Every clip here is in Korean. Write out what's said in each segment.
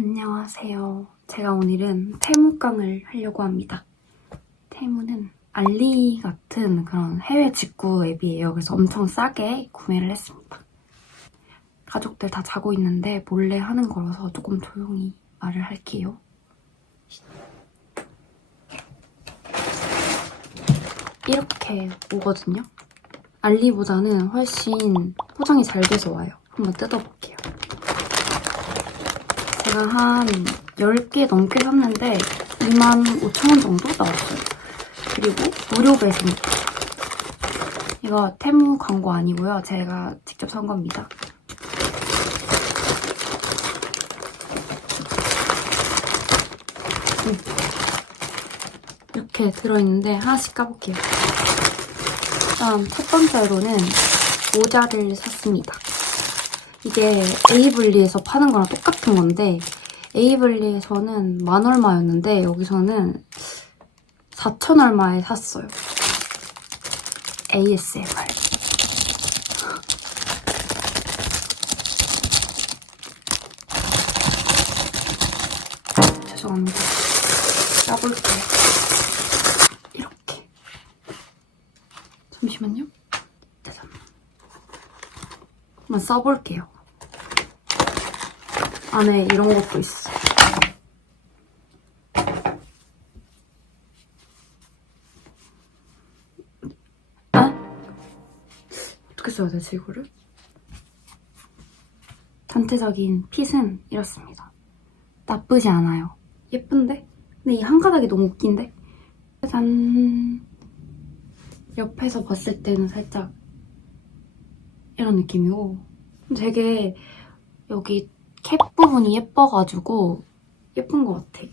안녕하세요. 제가 오늘은 테무깡을 하려고 합니다. 테무는 알리 같은 그런 해외 직구 앱이에요. 그래서 엄청 싸게 구매를 했습니다. 가족들 다 자고 있는데 몰래 하는 거라서 조금 조용히 말을 할게요. 이렇게 오거든요. 알리보다는 훨씬 포장이 잘 돼서 와요. 한번 뜯어볼게요. 제가 한 10개 넘게 샀는데 25,000원 정도 나왔어요. 그리고 무료 배송. 이거 테무 광고 아니고요. 제가 직접 산 겁니다. 음. 이렇게 들어있는데 하나씩 까볼게요. 일단 첫 번째로는 모자를 샀습니다. 이게 에이블리에서 파는 거랑 똑같은 건데 에이블리에서는 만 얼마였는데 여기서는 4천 얼마에 샀어요. ASMR. 죄송합니다. 까볼게요. 이렇게. 잠시만요. 짜잔. 한번 써볼게요. 안에 이런 것도 있어. 아? 어떻게 써야 되지, 이거를? 전체적인 핏은 이렇습니다. 나쁘지 않아요. 예쁜데? 근데 이 한 가닥이 너무 웃긴데? 짜잔. 옆에서 봤을 때는 살짝 이런 느낌이고 되게 여기 캡 부분이 예뻐가지고 예쁜 것 같아.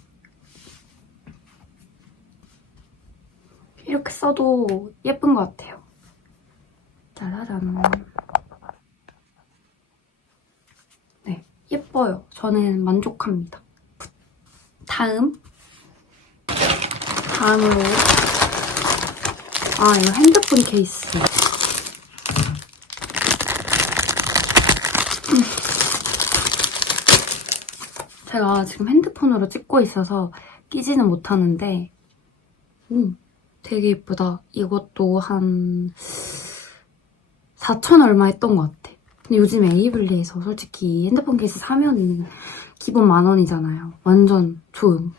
이렇게 써도 예쁜 것 같아요. 짜라란. 네, 예뻐요. 저는 만족합니다. 다음. 다음으로. 아, 이거 핸드폰 케이스. 제가 지금 핸드폰으로 찍고 있어서 끼지는 못하는데 음, 되게 예쁘다. 이것도 한 4천 얼마 했던 것 같아. 근데 요즘 에이블리에서 솔직히 핸드폰 케이스 사면 기본 만 원이잖아요. 완전 좋음.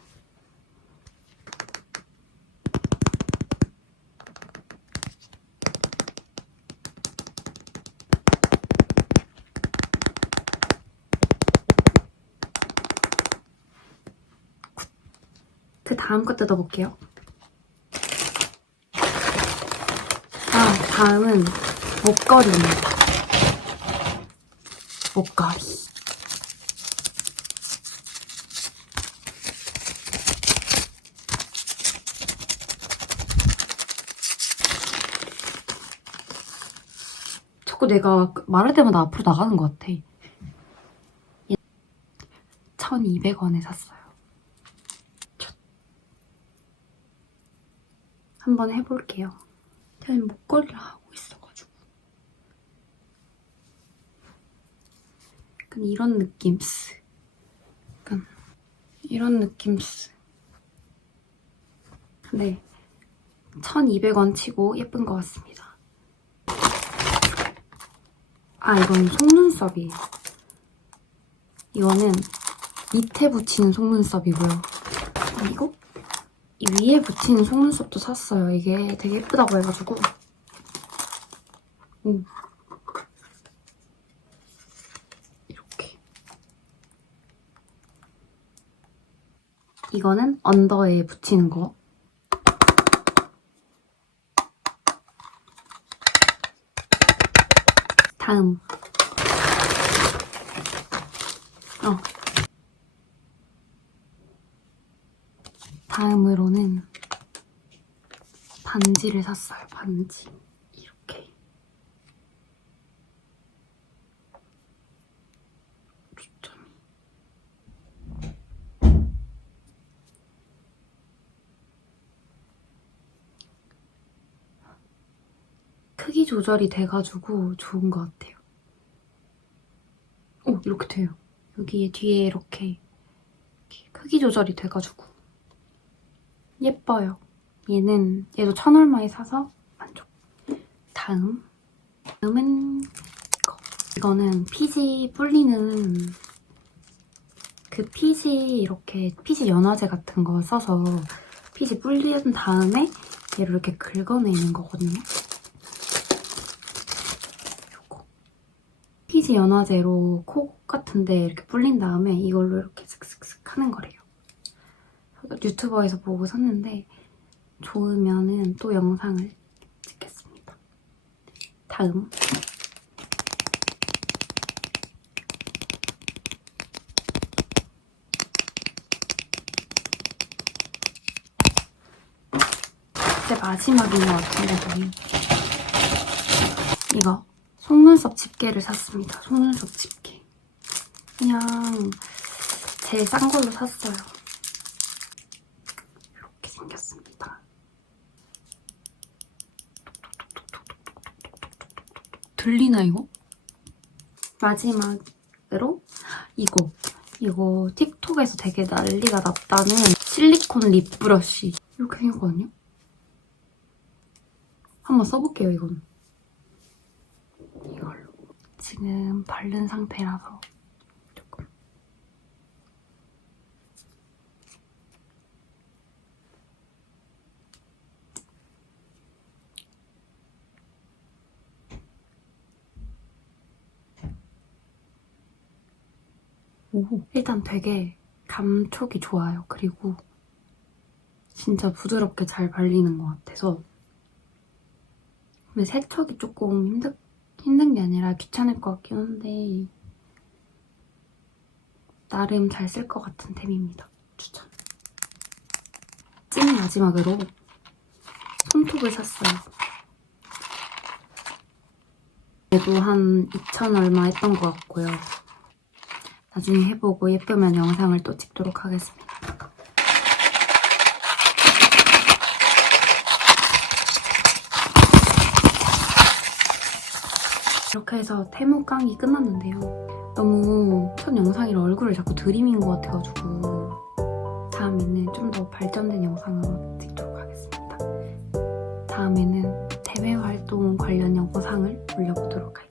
그 다음 거 뜯어볼게요. 아, 다음은 목걸이입니다. 목걸이. 자꾸 내가 말할 때마다 앞으로 나가는 것 같아. 1200원에 샀어요. 한번 해볼게요. 저는 목걸이를 하고 있어가지고. 약간 이런 느낌스. 약간 이런 느낌스. 근데 1200원 치고 예쁜 것 같습니다. 아, 이건 속눈썹이에요. 이거는 밑에 붙이는 속눈썹이고요. 그리고 이 위에 붙이는 속눈썹도 샀어요. 이게 되게 예쁘다고 해가지고. 오. 이렇게. 이거는 언더에 붙이는 거. 다음. 어. 다음으로는 반지를 샀어요. 반지. 이렇게. 초점이. 크기 조절이 돼가지고 좋은 것 같아요. 오, 이렇게 돼요. 여기에 뒤에 이렇게 이렇게 크기 조절이 돼가지고 예뻐요. 얘는 얘도 천 얼마에 사서 만족. 다음 다음은 이거. 이거는 피지 불리는 그 피지 이렇게 피지 연화제 같은 거 써서 피지 불린 다음에 얘를 이렇게 긁어내는 거거든요. 요거. 피지 연화제로 코 같은데 이렇게 불린 다음에 이걸로 이렇게 슥슥슥 하는 거래요. 유튜버에서 보고 샀는데 좋으면은 또 영상을 찍겠습니다. 다음 이제 마지막인 것 같은데 저는 이거 속눈썹 집게를 샀습니다. 속눈썹 집게 그냥 제일 싼 걸로 샀어요. 이렇게 생겼습니다. 들리나 이거? 마지막으로? 이거. 이거 틱톡에서 되게 난리가 났다는 실리콘 립 브러쉬. 이렇게 생겼거든요? 한번 써볼게요 이건. 이걸로. 지금 바른 상태라서 일단 되게 감촉이 좋아요. 그리고 진짜 부드럽게 잘 발리는 것 같아서 근데 세척이 조금 힘들, 힘든 게 아니라 귀찮을 것 같긴 한데 나름 잘 쓸 것 같은 템입니다. 추천. 찐 마지막으로 손톱을 샀어요. 얘도 한 2천 얼마 했던 것 같고요. 나중에 해보고 예쁘면 영상을 또 찍도록 하겠습니다. 이렇게 해서 테무깡이 끝났는데요. 너무 첫 영상이라 얼굴을 자꾸 들이민 것 같아가지고 다음에는 좀 더 발전된 영상으로 찍도록 하겠습니다. 다음에는 대외 활동 관련 영상을 올려보도록 할게요.